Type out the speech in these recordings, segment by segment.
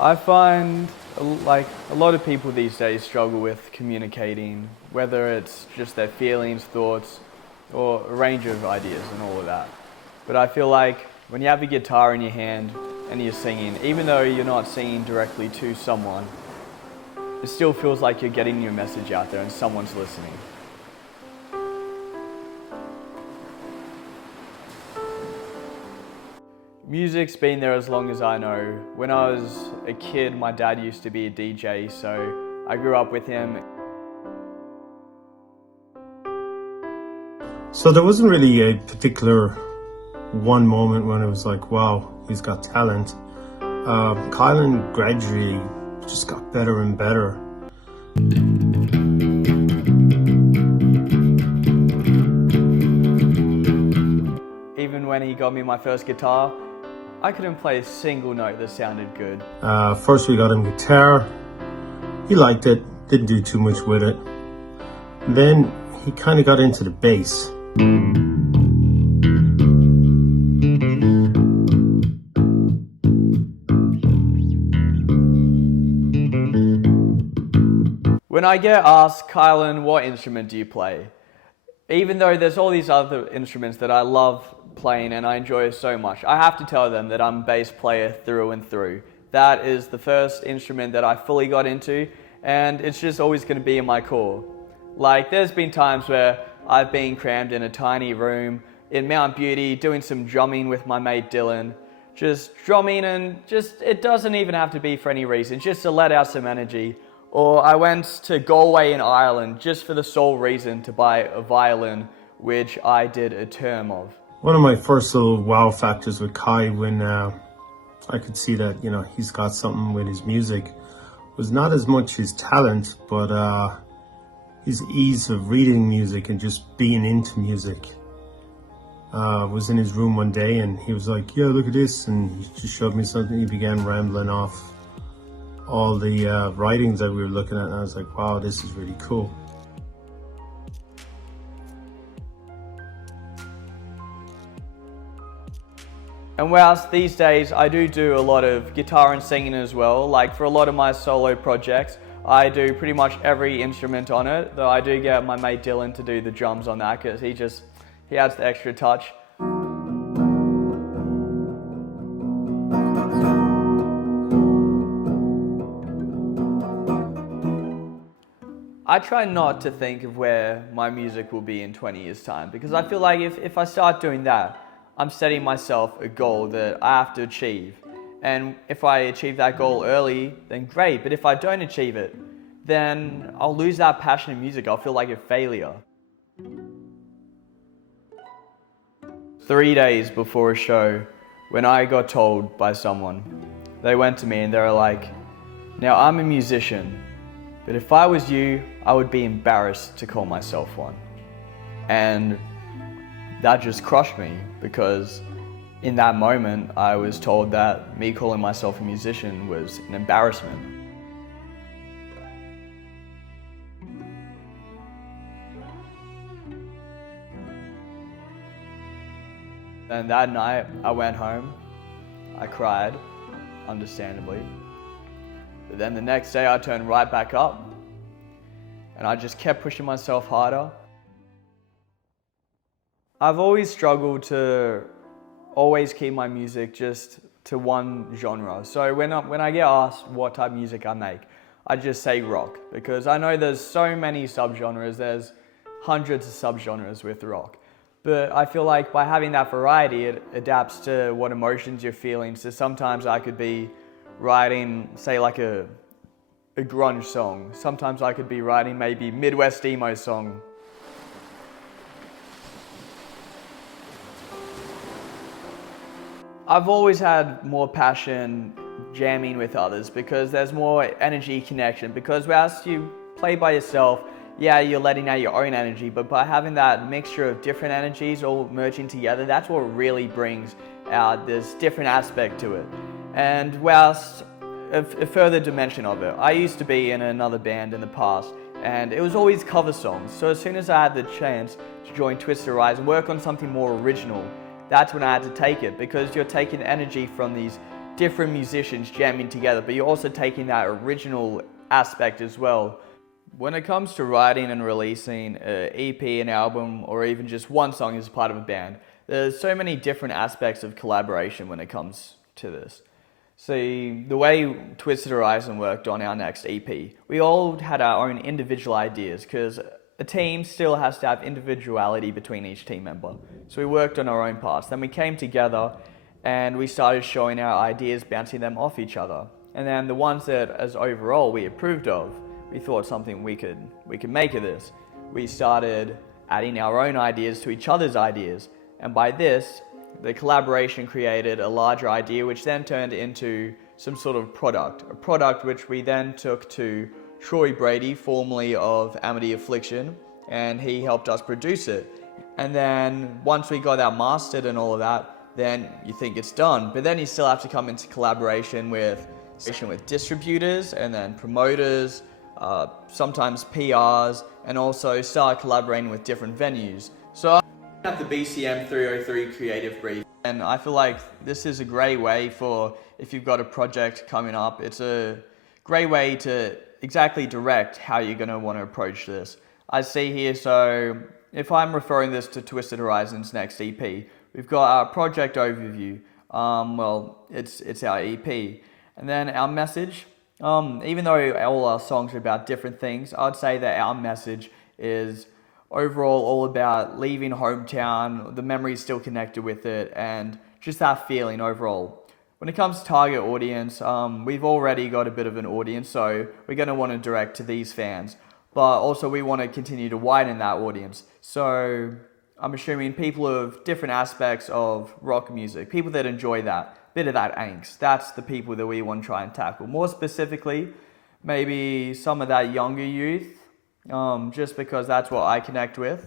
I find like a lot of people these days struggle with communicating, whether it's just their feelings, thoughts, or a range of ideas and all of that. But I feel like when you have a guitar in your hand and you're singing, even though you're not singing directly to someone, it still feels like you're getting your message out there and someone's listening. Music's been there as long as I know. When I was a kid, my dad used to be a DJ, so I grew up with him. So there wasn't really a particular one moment when it was like, wow, he's got talent. Kylan gradually just got better and better. Even when he got me my first guitar, I couldn't play a single note that sounded good. First we got him guitar. He liked it, didn't do too much with it. Then he kind of got into the bass. When I get asked, Kylan, what instrument do you play? Even though there's all these other instruments that I love playing and I enjoy so much, I have to tell them that I'm a bass player through and through. That is the first instrument that I fully got into, and it's just always going to be in my core. Like, there's been times where I've been crammed in a tiny room in Mount Beauty doing some drumming with my mate Dylan. Just drumming, and it doesn't even have to be for any reason, just to let out some energy. Or I went to Galway in Ireland just for the sole reason to buy a violin, which I did a term of. One of my first little wow factors with Kai, when I could see that, you know, he's got something with his music, was not as much his talent, but his ease of reading music and just being into music. I was in his room one day and he was like, yeah, look at this, and he just showed me something. He began rambling off all the writings that we were looking at, and I was like, wow, this is really cool. And whilst these days I do a lot of guitar and singing as well, like for a lot of my solo projects, I do pretty much every instrument on it, though I do get my mate Dylan to do the drums on that because he adds the extra touch. I try not to think of where my music will be in 20 years' time, because I feel like if I start doing that, I'm setting myself a goal that I have to achieve. And if I achieve that goal early, then great. But if I don't achieve it, then I'll lose that passion in music. I'll feel like a failure. 3 days before a show, when I got told by someone, they went to me and they were like, now I'm a musician, but if I was you, I would be embarrassed to call myself one. And that just crushed me, because in that moment, I was told that me calling myself a musician was an embarrassment. And that night, I went home, I cried, understandably. But then the next day I turned right back up and I just kept pushing myself harder. I've always struggled to always keep my music just to one genre. So when I get asked what type of music I make, I just say rock, because I know there's so many subgenres, there's hundreds of subgenres with rock. But I feel like by having that variety, it adapts to what emotions you're feeling. So sometimes I could be writing, say, like a grunge song. Sometimes I could be writing maybe Midwest emo song. I've always had more passion jamming with others because there's more energy connection. Because whilst you play by yourself, yeah, you're letting out your own energy, but by having that mixture of different energies all merging together, that's what really brings out this different aspect to it. And whilst a further dimension of it, I used to be in another band in the past, and it was always cover songs. So as soon as I had the chance to join Twisted Rise and work on something more original, that's when I had to take it, because you're taking energy from these different musicians jamming together, but you're also taking that original aspect as well. When it comes to writing and releasing an EP, an album, or even just one song as part of a band, there's so many different aspects of collaboration when it comes to this. See, the way Twisted Horizon worked on our next EP, we all had our own individual ideas because a team still has to have individuality between each team member. So we worked on our own parts. Then we came together and we started showing our ideas, bouncing them off each other. And then the ones that as overall we approved of, we thought something we could make of this. We started adding our own ideas to each other's ideas. And by this, the collaboration created a larger idea, which then turned into some sort of product. A product which we then took to Troy Brady, formerly of Amity Affliction, and he helped us produce it. And then once we got that mastered and all of that, then you think it's done. But then you still have to come into collaboration with distributors and then promoters, sometimes PRs, and also start collaborating with different venues. So I have the BCM 303 creative brief, and I feel like this is a great way for, if you've got a project coming up, it's a great way to exactly direct how you're going to want to approach this. I see here, so if I'm referring this to Twisted Horizon's next EP, we've got our project overview. It's our EP. And then our message, even though all our songs are about different things, I'd say that our message is overall all about leaving hometown, the memories still connected with it, and just that feeling overall. When it comes to target audience, we've already got a bit of an audience, so we're going to want to direct to these fans. But also we want to continue to widen that audience. So I'm assuming people of different aspects of rock music, people that enjoy that, bit of that angst. That's the people that we want to try and tackle. More specifically, maybe some of that younger youth, just because that's what I connect with.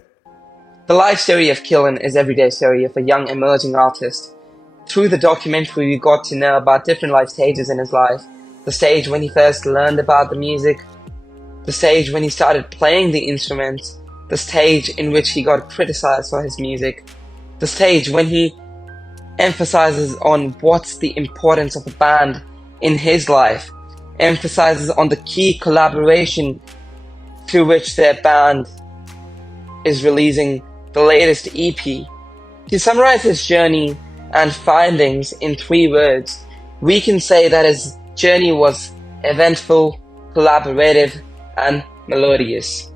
The life story of Killin is everyday story of a young emerging artist. Through the documentary, we got to know about different life stages in his life. The stage when he first learned about the music, the stage when he started playing the instruments, the stage in which he got criticized for his music, the stage when he emphasizes on what's the importance of a band in his life, emphasizes on the key collaboration through which their band is releasing the latest EP. To summarize his journey and findings in 3 words, we can say that his journey was eventful, collaborative, and melodious.